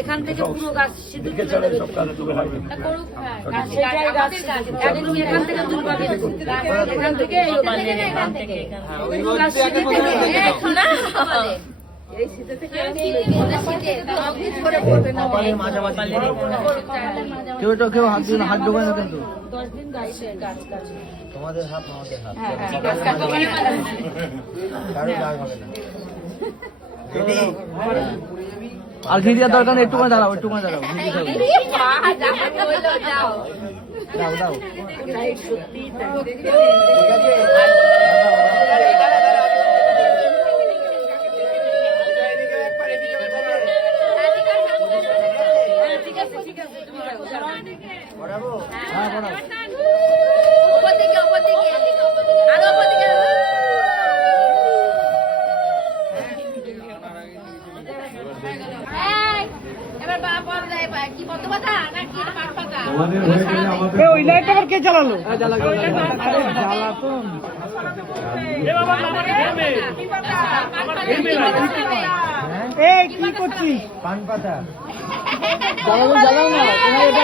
এখান থেকে পুরো গাছ সিঁদুর তুলে দেবে। করুক, তুমি এখান থেকে দুল পাবে, এখান থেকে এখান থেকে পুরো গাছ সিঁদুর তুলে দেবে। না বলে এই শীতে থেকে কেউ হাত দিন, হাত ঢোকায় না কিন্তু 10 দিন গাছ তোমাদের হাত আমাদের হাত আর ঘি দেওয়ার দরকার নেই, একটুখানি দাঁড়াও, একটুখানি দাঁড়াও, ঘি দিতে হবে। দাও দাও হ্যাঁ পড়াও। ওই লাইটটা আবার কে জ্বালালো? জ্বালাতন এই কি করছিস? পান পাতা জ্বালাও না, তোমার এটা